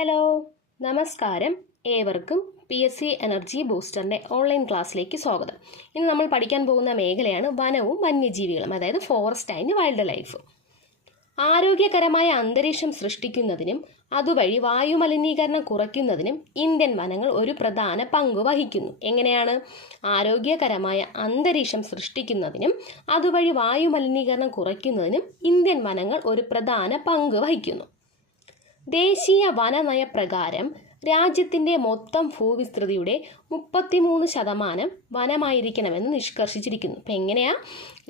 Hello, നമസ്കാരം. ഏവർക്കും PSC energy ബൂസ്റ്ററിൻ്റെ online ക്ലാസ്സിലേക്ക് സ്വാഗതം. ഇന്ന് നമ്മൾ പഠിക്കാൻ പോകുന്ന മേഖലയാണ് വനവും വന്യജീവികളും, അതായത് ഫോറസ്റ്റ് ആൻഡ് വൈൽഡ് ലൈഫ്. ആരോഗ്യകരമായ അന്തരീക്ഷം സൃഷ്ടിക്കുന്നതിനും അതുവഴി വായുമലിനീകരണം കുറയ്ക്കുന്നതിനും ഇന്ത്യൻ വനങ്ങൾ ഒരു പ്രധാന പങ്ക് വഹിക്കുന്നു. എങ്ങനെയാണ്? ആരോഗ്യകരമായ അന്തരീക്ഷം സൃഷ്ടിക്കുന്നതിനും അതുവഴി വായുമലിനീകരണം കുറയ്ക്കുന്നതിനും ഇന്ത്യൻ വനങ്ങൾ ഒരു പ്രധാന പങ്ക് വഹിക്കുന്നു. ദേശീയ വനനയപ്രകാരം രാജ്യത്തിൻ്റെ മൊത്തം ഭൂവിസ്തൃതിയുടെ 33% വനമായിരിക്കണമെന്ന് നിഷ്കർഷിച്ചിരിക്കുന്നു. അപ്പം എങ്ങനെയാ?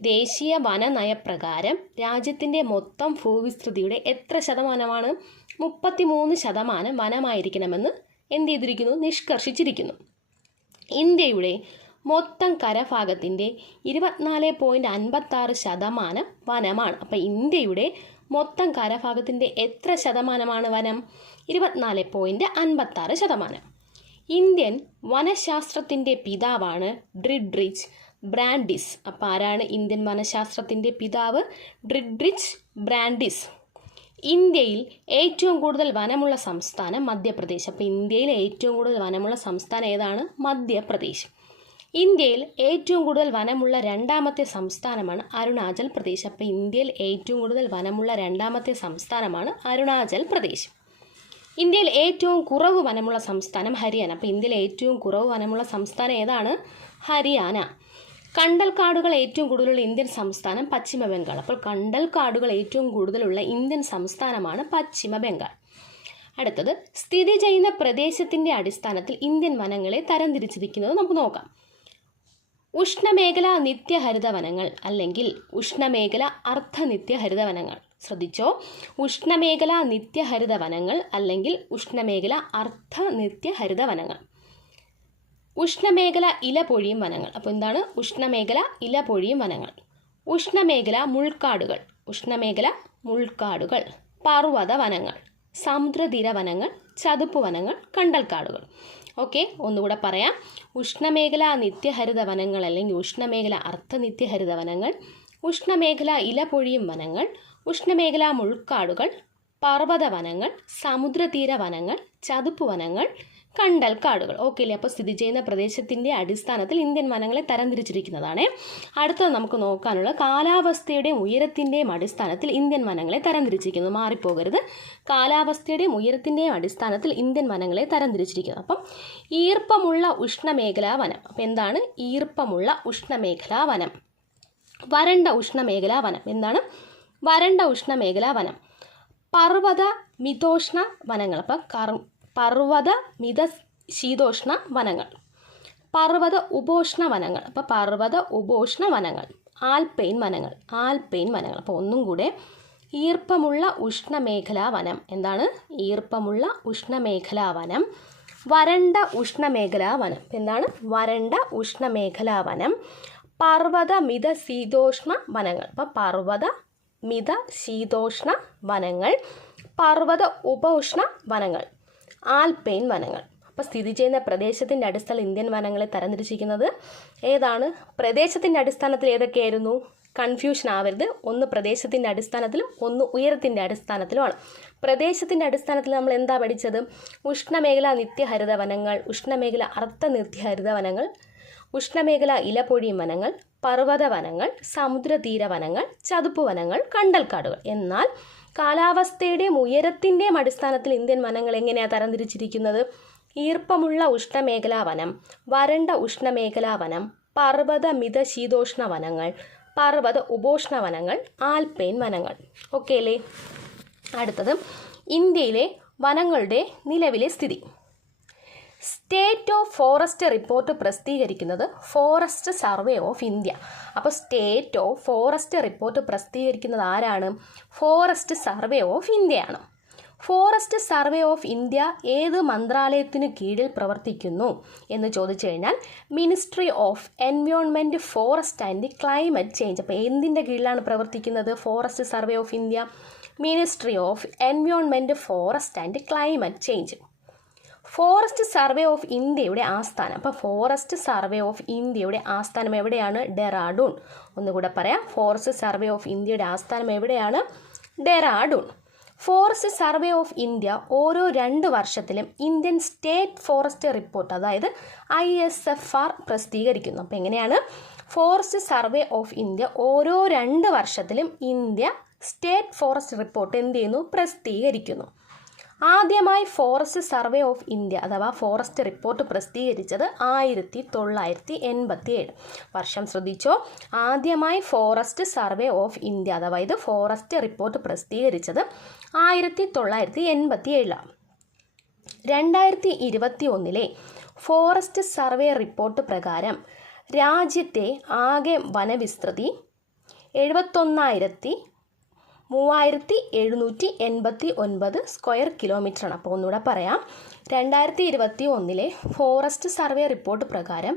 ദേശീയ വനനയപ്രകാരം രാജ്യത്തിൻ്റെ മൊത്തം ഭൂവിസ്തൃതിയുടെ എത്ര ശതമാനമാണ്? 33% വനമായിരിക്കണമെന്ന് എന്ത് ചെയ്തിരിക്കുന്നു? നിഷ്കർഷിച്ചിരിക്കുന്നു. ഇന്ത്യയുടെ മൊത്തം കരഭാഗത്തിൻ്റെ 24.56% വനമാണ്. അപ്പം ഇന്ത്യയുടെ മൊത്തം കരഭാഗത്തിൻ്റെ എത്ര ശതമാനമാണ് വനം? 24.56%. ഇന്ത്യൻ വനശാസ്ത്രത്തിൻ്റെ പിതാവാണ് ഡ്രിഡ്രിച്ച് ബ്രാൻഡിസ്. അപ്പോൾ ആരാണ് ഇന്ത്യൻ വനശാസ്ത്രത്തിൻ്റെ പിതാവ്? ഡ്രിഡ്രിച്ച് ബ്രാൻഡിസ്. ഇന്ത്യയിൽ ഏറ്റവും കൂടുതൽ വനമുള്ള സംസ്ഥാനം മധ്യപ്രദേശ്. അപ്പോൾ ഇന്ത്യയിൽ ഏറ്റവും കൂടുതൽ വനമുള്ള സംസ്ഥാനം ഏതാണ്? മധ്യപ്രദേശ്. ഇന്ത്യയിൽ ഏറ്റവും കൂടുതൽ വനമുള്ള രണ്ടാമത്തെ സംസ്ഥാനമാണ് അരുണാചൽ പ്രദേശ്. അപ്പോൾ ഇന്ത്യയിൽ ഏറ്റവും കൂടുതൽ വനമുള്ള രണ്ടാമത്തെ സംസ്ഥാനമാണ് അരുണാചൽ പ്രദേശ്. ഇന്ത്യയിൽ ഏറ്റവും കുറവ് വനമുള്ള സംസ്ഥാനം ഹരിയാന. അപ്പോൾ ഇന്ത്യയിൽ ഏറ്റവും കുറവ് വനമുള്ള സംസ്ഥാനം ഏതാണ്? ഹരിയാന. കണ്ടൽക്കാടുകൾ ഏറ്റവും കൂടുതലുള്ള ഇന്ത്യൻ സംസ്ഥാനം പശ്ചിമ ബംഗാൾ. അപ്പോൾ കണ്ടൽക്കാടുകൾ ഏറ്റവും കൂടുതലുള്ള ഇന്ത്യൻ സംസ്ഥാനമാണ് പശ്ചിമ ബംഗാൾ. അടുത്തത്, സ്ഥിതി ചെയ്യുന്ന പ്രദേശത്തിൻ്റെ അടിസ്ഥാനത്തിൽ ഇന്ത്യൻ വനങ്ങളെ തരംതിരിച്ചിരിക്കുന്നത് നമുക്ക് നോക്കാം. ഉഷ്ണമേഖല നിത്യഹരിത വനങ്ങൾ അല്ലെങ്കിൽ ഉഷ്ണമേഖല അർദ്ധനിത്യഹരിത വനങ്ങൾ. ശ്രദ്ധിച്ചോ, ഉഷ്ണമേഖല നിത്യഹരിത വനങ്ങൾ അല്ലെങ്കിൽ ഉഷ്ണമേഖല അർദ്ധനിത്യഹരിത വനങ്ങൾ. ഉഷ്ണമേഖല ഇലപൊഴിയും വനങ്ങൾ. അപ്പോൾ എന്താണ് ഉഷ്ണമേഖല ഇലപൊഴിയും വനങ്ങൾ? ഉഷ്ണമേഖല മുൾക്കാടുകൾ. ഉഷ്ണമേഖല മുൾക്കാടുകൾ. പർവ്വത വനങ്ങൾ, സമുദ്രതീര വനങ്ങൾ, ചതുപ്പ് വനങ്ങൾ, കണ്ടൽക്കാടുകൾ. ഓക്കെ, ഒന്നുകൂടെ പറയാം. ഉഷ്ണമേഖല നിത്യഹരിത വനങ്ങൾ അല്ലെങ്കിൽ ഉഷ്ണമേഖല അർദ്ധനിത്യഹരിത വനങ്ങൾ, ഉഷ്ണമേഖല ഇലപൊഴിയും വനങ്ങൾ, ഉഷ്ണമേഖല മുൾക്കാടുകൾ, പർവ്വത വനങ്ങൾ, സമുദ്രതീര വനങ്ങൾ, ചതുപ്പ് വനങ്ങൾ, കണ്ടൽക്കാടുകൾ. ഓക്കെ അല്ലേ? അപ്പോൾ സ്ഥിതി ചെയ്യുന്ന പ്രദേശത്തിൻ്റെ അടിസ്ഥാനത്തിൽ ഇന്ത്യൻ വനങ്ങളെ തരംതിരിച്ചിരിക്കുന്നതാണ്. അടുത്തത് നമുക്ക് നോക്കാനുള്ള കാലാവസ്ഥയുടെയും ഉയരത്തിൻ്റെയും അടിസ്ഥാനത്തിൽ ഇന്ത്യൻ വനങ്ങളെ തരംതിരിച്ചിരിക്കുന്നത്. മാറിപ്പോകരുത്. കാലാവസ്ഥയുടെയും ഉയരത്തിൻ്റെയും അടിസ്ഥാനത്തിൽ ഇന്ത്യൻ വനങ്ങളെ തരംതിരിച്ചിരിക്കുന്നത്. അപ്പം ഈർപ്പമുള്ള ഉഷ്ണമേഖലാ വനം. അപ്പം എന്താണ് ഈർപ്പമുള്ള ഉഷ്ണമേഖലാ വനം? വരണ്ട ഉഷ്ണമേഖലാ വനം. എന്താണ് വരണ്ട ഉഷ്ണമേഖലാ വനം? പർവ്വത മിതോഷ്ണ വനങ്ങൾ. അപ്പം പർവ്വത മിത ശീതോഷ്ണ വനങ്ങൾ, പർവ്വത ഉപോഷ്ണ വനങ്ങൾ. അപ്പോൾ പർവ്വത ഉപോഷ്ണ വനങ്ങൾ, ആൽപൈൻ വനങ്ങൾ, ആൽപൈൻ വനങ്ങൾ. അപ്പോൾ ഒന്നും കൂടെ, ഈർപ്പമുള്ള ഉഷ്ണമേഖലാ വനം. എന്താണ് ഈർപ്പമുള്ള ഉഷ്ണമേഖലാ വനം? വരണ്ട ഉഷ്ണമേഖലാ വനം. എന്താണ് വരണ്ട ഉഷ്ണമേഖലാ വനം? പർവ്വത മിത ശീതോഷ്ണ വനങ്ങൾ. അപ്പോൾ പർവ്വത മിത ശീതോഷ്ണ വനങ്ങൾ, പർവ്വത ഉപോഷ്ണ വനങ്ങൾ, ആൽപൈൻ വനങ്ങൾ. അപ്പോൾ സ്ഥിതി ചെയ്യുന്ന പ്രദേശത്തിൻ്റെ അടിസ്ഥാനത്തിൽ ഇന്ത്യൻ വനങ്ങളെ തരംതിരിച്ചിരിക്കുന്നത് ഏതാണ്? പ്രദേശത്തിൻ്റെ അടിസ്ഥാനത്തിൽ ഏതൊക്കെയായിരുന്നു? കൺഫ്യൂഷൻ ആവരുത്. ഒന്ന് പ്രദേശത്തിൻ്റെ അടിസ്ഥാനത്തിലും ഒന്ന് ഉയരത്തിൻ്റെ അടിസ്ഥാനത്തിലുമാണ്. പ്രദേശത്തിൻ്റെ അടിസ്ഥാനത്തിൽ നമ്മൾ എന്താ പഠിച്ചത്? ഉഷ്ണമേഖല നിത്യഹരിത വനങ്ങൾ, ഉഷ്ണമേഖല അർദ്ധനിത്യഹരിത വനങ്ങൾ, ഉഷ്ണമേഖല ഇലപൊഴിയും വനങ്ങൾ, പർവ്വത വനങ്ങൾ, സമുദ്രതീര വനങ്ങൾ, ചതുപ്പ് വനങ്ങൾ, കണ്ടൽക്കാടുകൾ. എന്നാൽ കാലാവസ്ഥയുടെയും ഉയരത്തിൻ്റെയും അടിസ്ഥാനത്തിൽ ഇന്ത്യൻ വനങ്ങൾ എങ്ങനെയാണ് തരംതിരിച്ചിരിക്കുന്നത്? ഈർപ്പമുള്ള ഉഷ്ണമേഖലാ വനം, വരണ്ട ഉഷ്ണമേഖലാ വനം, പർവ്വത മിത ശീതോഷ്ണ വനങ്ങൾ, പർവ്വത ഉപോഷ്ണ വനങ്ങൾ, ആൽപൈൻ വനങ്ങൾ. ഓക്കെ അല്ലേ? അടുത്തത്, ഇന്ത്യയിലെ വനങ്ങളുടെ നിലവിലെ സ്ഥിതി. സ്റ്റേറ്റ് ഓഫ് ഫോറസ്റ്റ് റിപ്പോർട്ട് പ്രസിദ്ധീകരിക്കുന്നത് ഫോറസ്റ്റ് സർവേ ഓഫ് ഇന്ത്യ. അപ്പോൾ സ്റ്റേറ്റ് ഓഫ് ഫോറസ്റ്റ് റിപ്പോർട്ട് പ്രസിദ്ധീകരിക്കുന്നത് ആരാണ്? ഫോറസ്റ്റ് സർവേ ഓഫ് ഇന്ത്യയാണ്. ഫോറസ്റ്റ് സർവേ ഓഫ് ഇന്ത്യ ഏത് മന്ത്രാലയത്തിന് കീഴിൽ പ്രവർത്തിക്കുന്നു എന്ന് ചോദിച്ചു കഴിഞ്ഞാൽ ministry of environment, forest and climate change. അപ്പോൾ എന്തിൻ്റെ കീഴിലാണ് പ്രവർത്തിക്കുന്നത് forest survey of India? Ministry of environment, forest and climate change. Forest survey of ഇന്ത്യയുടെ ആസ്ഥാനം. അപ്പോൾ ഫോറസ്റ്റ് സർവേ ഓഫ് ഇന്ത്യയുടെ ആസ്ഥാനം എവിടെയാണ്? ഡെറാഡൂൺ. ഒന്നുകൂടെ പറയാം. ഫോറസ്റ്റ് സർവേ ഓഫ് ഇന്ത്യയുടെ ആസ്ഥാനം എവിടെയാണ്? Dehradun. Forest survey of India ഓരോ 2 വർഷത്തിലും ഇന്ത്യൻ സ്റ്റേറ്റ് ഫോറസ്റ്റ് റിപ്പോർട്ട്, അതായത് ISFR പ്രസിദ്ധീകരിക്കുന്നു. അപ്പോൾ എങ്ങനെയാണ്? ഫോറസ്റ്റ് സർവേ ഓഫ് ഇന്ത്യ ഓരോ 2 വർഷത്തിലും ഇന്ത്യ സ്റ്റേറ്റ് ഫോറസ്റ്റ് റിപ്പോർട്ട് എന്ത് ചെയ്യുന്നു? പ്രസിദ്ധീകരിക്കുന്നു. ആദ്യമായി ഫോറസ്റ്റ് സർവേ ഓഫ് ഇന്ത്യ അഥവാ ഫോറസ്റ്റ് റിപ്പോർട്ട് പ്രസിദ്ധീകരിച്ചത് 1987. വർഷം ശ്രദ്ധിച്ചോ? ആദ്യമായി ഫോറസ്റ്റ് സർവേ ഓഫ് ഇന്ത്യ അഥവാ ഇത് ഫോറസ്റ്റ് റിപ്പോർട്ട് പ്രസിദ്ധീകരിച്ചത് 1987. 2021 ഫോറസ്റ്റ് സർവേ റിപ്പോർട്ട് പ്രകാരം രാജ്യത്തെ ആകെ വനവിസ്തൃതി 71,3789 സ്ക്വയർ കിലോമീറ്ററാണ്. അപ്പോൾ ഒന്നുകൂടെ പറയാം. 2021 ഫോറസ്റ്റ് സർവേ റിപ്പോർട്ട് പ്രകാരം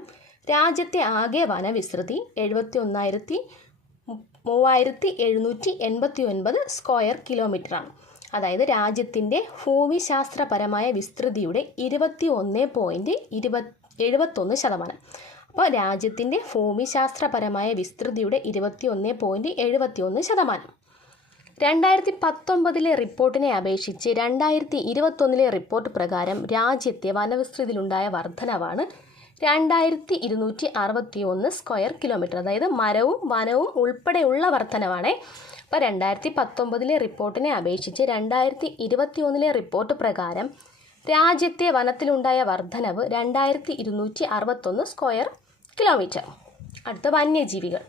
രാജ്യത്തെ ആകെ വനവിസ്തൃതി 71,3789 സ്ക്വയർ കിലോമീറ്ററാണ്. അതായത് രാജ്യത്തിൻ്റെ ഭൂമിശാസ്ത്രപരമായ വിസ്തൃതിയുടെ 21.71%. അപ്പോൾ രാജ്യത്തിൻ്റെ ഭൂമിശാസ്ത്രപരമായ വിസ്തൃതിയുടെ 21.71%. 2019 റിപ്പോർട്ടിനെ അപേക്ഷിച്ച് 2021 റിപ്പോർട്ട് പ്രകാരം രാജ്യത്തെ വനവിസ്തൃതിയിലുണ്ടായ വർധനവാണ് 2261 സ്ക്വയർ കിലോമീറ്റർ. അതായത് മരവും വനവും ഉൾപ്പെടെയുള്ള വർധനവാണ്. അപ്പോൾ 2019 റിപ്പോർട്ടിനെ അപേക്ഷിച്ച് 2021 റിപ്പോർട്ട് പ്രകാരം രാജ്യത്തെ വനത്തിലുണ്ടായ വർധനവ് 2261 സ്ക്വയർ കിലോമീറ്റർ. അടുത്ത വന്യജീവികൾ.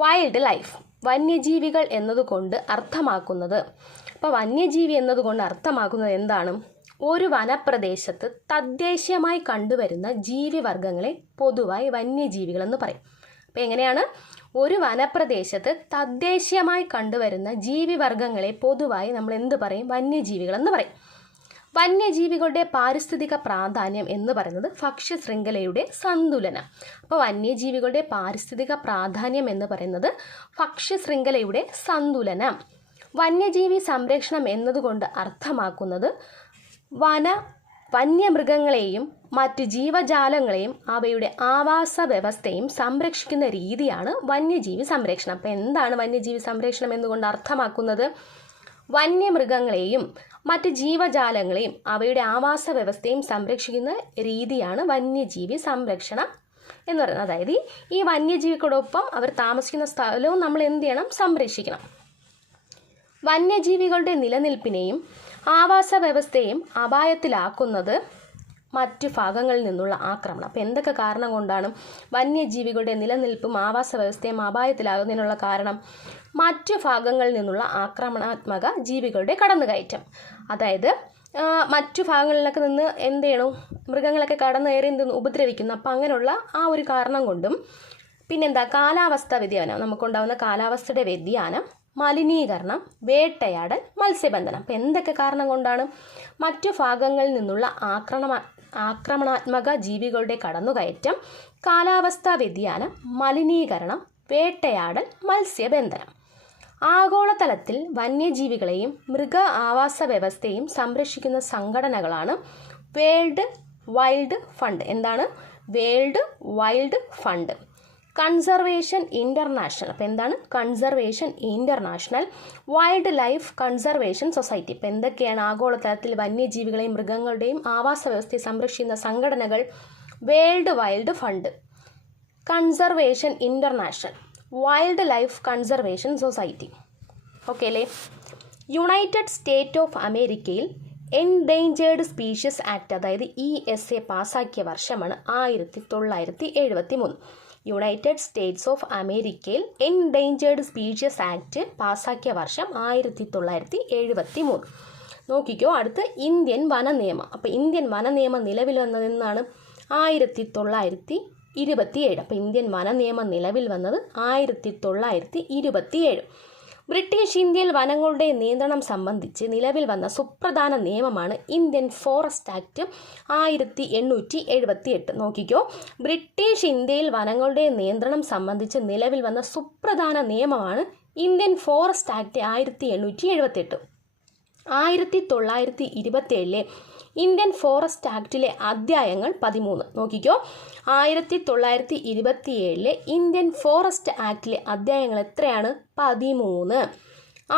Wild life. വന്യജീവികൾ എന്നതുകൊണ്ട് അർത്ഥമാക്കുന്നത്, അപ്പോൾ വന്യജീവി എന്നതുകൊണ്ട് അർത്ഥമാക്കുന്നത് എന്താണ്? ഒരു വനപ്രദേശത്ത് തദ്ദേശീയമായി കണ്ടുവരുന്ന ജീവിവർഗങ്ങളെ പൊതുവായി വന്യജീവികളെന്ന് പറയും. അപ്പോൾ എങ്ങനെയാണ്? ഒരു വനപ്രദേശത്ത് തദ്ദേശീയമായി കണ്ടുവരുന്ന ജീവിവർഗങ്ങളെ പൊതുവായി നമ്മൾ എന്ത് പറയും? വന്യജീവികളെന്ന് പറയും. വന്യജീവികളുടെ പാരിസ്ഥിതിക പ്രാധാന്യം എന്ന് പറയുന്നത് ഭക്ഷ്യശൃംഖലയുടെ സന്തുലനം. അപ്പോൾ വന്യജീവികളുടെ പാരിസ്ഥിതിക പ്രാധാന്യം എന്ന് പറയുന്നത് ഭക്ഷ്യശൃംഖലയുടെ സന്തുലനം. വന്യജീവി സംരക്ഷണം എന്നതുകൊണ്ട് അർത്ഥമാക്കുന്നത് വന്യമൃഗങ്ങളെയും മറ്റ് ജീവജാലങ്ങളെയും അവയുടെ ആവാസ വ്യവസ്ഥയും സംരക്ഷിക്കുന്ന രീതിയാണ് വന്യജീവി സംരക്ഷണം. അപ്പോൾ എന്താണ് വന്യജീവി സംരക്ഷണം എന്നുകൊണ്ട് അർത്ഥമാക്കുന്നത്? വന്യമൃഗങ്ങളെയും മറ്റ് ജീവജാലങ്ങളെയും അവയുടെ ആവാസ വ്യവസ്ഥയും സംരക്ഷിക്കുന്ന രീതിയാണ് വന്യജീവി സംരക്ഷണം എന്ന് പറയുന്നത്. അതായത് ഈ വന്യജീവികളോടൊപ്പം അവർ താമസിക്കുന്ന സ്ഥലവും നമ്മൾ എന്ത് ചെയ്യണം? സംരക്ഷിക്കണം. വന്യജീവികളുടെ നിലനിൽപ്പിനെയും ആവാസ വ്യവസ്ഥയെയും അപായത്തിലാക്കുന്നത് മറ്റു ഭാഗങ്ങളിൽ നിന്നുള്ള ആക്രമണം. അപ്പോൾ എന്തൊക്കെ കാരണം കൊണ്ടാണ് വന്യജീവികളുടെ നിലനിൽപ്പും ആവാസ വ്യവസ്ഥയും അപായത്തിലാകുന്നതിനുള്ള കാരണം? മറ്റു ഭാഗങ്ങളിൽ നിന്നുള്ള ആക്രമണാത്മക ജീവികളുടെ കടന്നുകയറ്റം. അതായത് മറ്റു ഭാഗങ്ങളിലൊക്കെ നിന്ന് എന്ത് ചെയ്യണം? മൃഗങ്ങളൊക്കെ കടന്നു കയറി ഉപദ്രവിക്കുന്നു. അപ്പം അങ്ങനെയുള്ള ആ ഒരു കാരണം കൊണ്ടും, പിന്നെന്താ? കാലാവസ്ഥാ വ്യതിയാനം. നമുക്കുണ്ടാകുന്ന കാലാവസ്ഥയുടെ വ്യതിയാനം, മലിനീകരണം, വേട്ടയാടൽ, മത്സ്യബന്ധനം. അപ്പം എന്തൊക്കെ കാരണം കൊണ്ടാണ്? മറ്റു ഭാഗങ്ങളിൽ നിന്നുള്ള ആക്രമണാത്മക ജീവികളുടെ കടന്നുകയറ്റം, കാലാവസ്ഥാ വ്യതിയാനം, മലിനീകരണം, വേട്ടയാടൽ, മത്സ്യബന്ധനം. ആഗോളതലത്തിൽ വന്യജീവികളെയും മൃഗ ആവാസ വ്യവസ്ഥയെയും സംരക്ഷിക്കുന്ന സംഘടനകളാണ് വേൾഡ് വൈൽഡ് ഫണ്ട്. എന്താണ്? World wild fund, conservation international. അപ്പോൾ എന്താണ്? Conservation international, wild life conservation society. ഇപ്പോൾ എന്തൊക്കെയാണ് ആഗോളതലത്തിൽ വന്യജീവികളെയും മൃഗങ്ങളുടെയും ആവാസ വ്യവസ്ഥയെ സംരക്ഷിക്കുന്ന സംഘടനകൾ? World wild fund, conservation international, wild life conservation society. Okay അല്ലേ? യുണൈറ്റഡ് സ്റ്റേറ്റ് ഓഫ് അമേരിക്കയിൽ എൻഡേഞ്ചേർഡ് സ്പീഷ്യസ് ആക്ട്, അതായത് ESA പാസ്സാക്കിയ വർഷമാണ് 1973. യുണൈറ്റഡ് സ്റ്റേറ്റ്സ് ഓഫ് അമേരിക്കയിൽ എൻഡേഞ്ചേർഡ് സ്പീഷ്യസ് ആക്ട് പാസ്സാക്കിയ വർഷം 1973. നോക്കിക്കോ. അടുത്ത് ഇന്ത്യൻ വന നിയമം. അപ്പോൾ ഇന്ത്യൻ വന നിയമം നിലവിൽ വന്നതെന്നാണ്? 1927. അപ്പോൾ ഇന്ത്യൻ വന നിയമം നിലവിൽ വന്നത് 1927. ബ്രിട്ടീഷ് ഇന്ത്യയിൽ വനങ്ങളുടെ നിയന്ത്രണം സംബന്ധിച്ച് നിലവിൽ വന്ന സുപ്രധാന നിയമമാണ് ഇന്ത്യൻ ഫോറസ്റ്റ് ആക്ട് 1878. നോക്കിക്കോ. ബ്രിട്ടീഷ് ഇന്ത്യയിൽ വനങ്ങളുടെ നിയന്ത്രണം സംബന്ധിച്ച് നിലവിൽ വന്ന സുപ്രധാന നിയമമാണ് Indian forest act 1878. 1927 Indian forest ആക്ടിലെ അധ്യായങ്ങൾ 13. നോക്കിക്കോ. 1927 ഇന്ത്യൻ ഫോറസ്റ്റ് ആക്ടിലെ അധ്യായങ്ങൾ എത്രയാണ്? 13.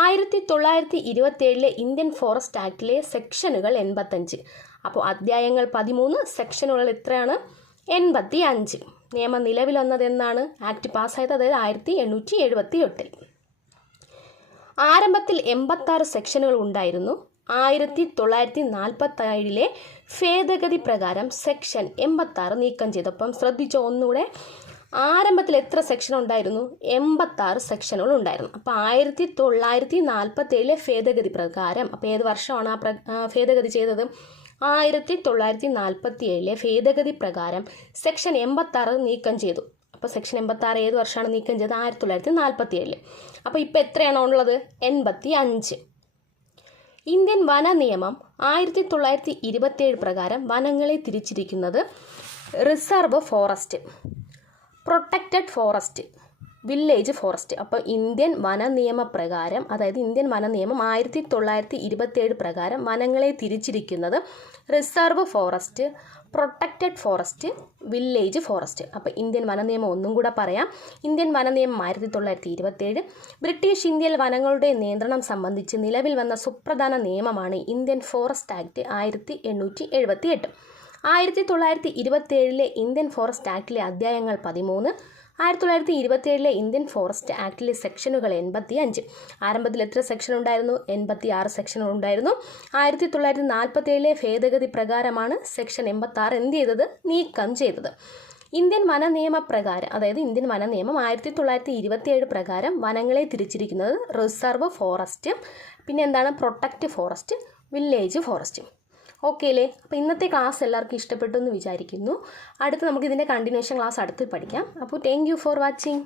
1927 ഇന്ത്യൻ ഫോറസ്റ്റ് ആക്ടിലെ സെക്ഷനുകൾ 85. അപ്പോൾ അധ്യായങ്ങൾ 13, സെക്ഷനുകൾ എത്രയാണ്? 85. നിയമം നിലവിൽ വന്നത് എന്നാണ്? ആക്ട് പാസ്സായത് അതായത് 1878. ആരംഭത്തിൽ 86 സെക്ഷനുകൾ ഉണ്ടായിരുന്നു. 1947 ഭേദഗതി പ്രകാരം സെക്ഷൻ 86 നീക്കം ചെയ്തപ്പം ശ്രദ്ധിച്ചോ ഒന്നുകൂടെ. ആരംഭത്തിൽ എത്ര സെക്ഷൻ ഉണ്ടായിരുന്നു? 86 സെക്ഷനുകൾ ഉണ്ടായിരുന്നു. അപ്പോൾ 1947 ഭേദഗതി പ്രകാരം, അപ്പോൾ ഏത് വർഷമാണ് ആ ഭേദഗതി ചെയ്തത്? 1947 ഭേദഗതി പ്രകാരം സെക്ഷൻ 86 നീക്കം ചെയ്തു. അപ്പോൾ സെക്ഷൻ 86 ഏത് വർഷമാണ് നീക്കം ചെയ്തത്? 1947. അപ്പോൾ ഇപ്പോൾ എത്രയാണോ ഉള്ളത്? 85. ഇന്ത്യൻ വന നിയമം 1927 പ്രകാരം വനങ്ങളെ തിരിച്ചിരിക്കുന്നത് reserve forest, protected forest, village forest. അപ്പോൾ ഇന്ത്യൻ വന നിയമപ്രകാരം, അതായത് ഇന്ത്യൻ വന നിയമം 1927 പ്രകാരം വനങ്ങളെ തിരിച്ചിരിക്കുന്നത് reserve forest, protected forest, village forest. അപ്പോൾ ഇന്ത്യൻ വന നിയമം ഒന്നും കൂടെ പറയാം. ഇന്ത്യൻ വന നിയമം 1927. ബ്രിട്ടീഷ് ഇന്ത്യയിൽ വനങ്ങളുടെ നിയന്ത്രണം സംബന്ധിച്ച് നിലവിൽ വന്ന സുപ്രധാന നിയമമാണ് Indian forest act 1878. 1927 Indian forest ആക്ടിലെ അധ്യായങ്ങൾ 13. 1927 ഇന്ത്യൻ ഫോറസ്റ്റ് ആക്ടിലെ സെക്ഷനുകൾ 85. ആരംഭത്തിൽ എത്ര സെക്ഷൻ ഉണ്ടായിരുന്നു? 86 സെക്ഷനുകൾ ഉണ്ടായിരുന്നു. 1947 ഭേദഗതി പ്രകാരമാണ് സെക്ഷൻ 86 എന്ത് ചെയ്തത്? നീക്കം ചെയ്തത്. ഇന്ത്യൻ വന നിയമപ്രകാരം, അതായത് ഇന്ത്യൻ വന നിയമം 1927 പ്രകാരം വനങ്ങളെ തിരിച്ചിരിക്കുന്നത് റിസർവ് ഫോറസ്റ്റ്, പിന്നെ എന്താണ്? Protect forest, village forest. Okay അല്ലേ? അപ്പോൾ ഇന്നത്തെ ക്ലാസ് എല്ലാവർക്കും ഇഷ്ടപ്പെട്ടു എന്ന് വിചാരിക്കുന്നു. അടുത്ത് നമുക്ക് ഇതിൻ്റെ കണ്ടിന്യൂഷൻ ക്ലാസ് അടുത്ത് പഠിക്കാം. അപ്പോൾ താങ്ക് യു ഫോർ വാച്ചിങ്.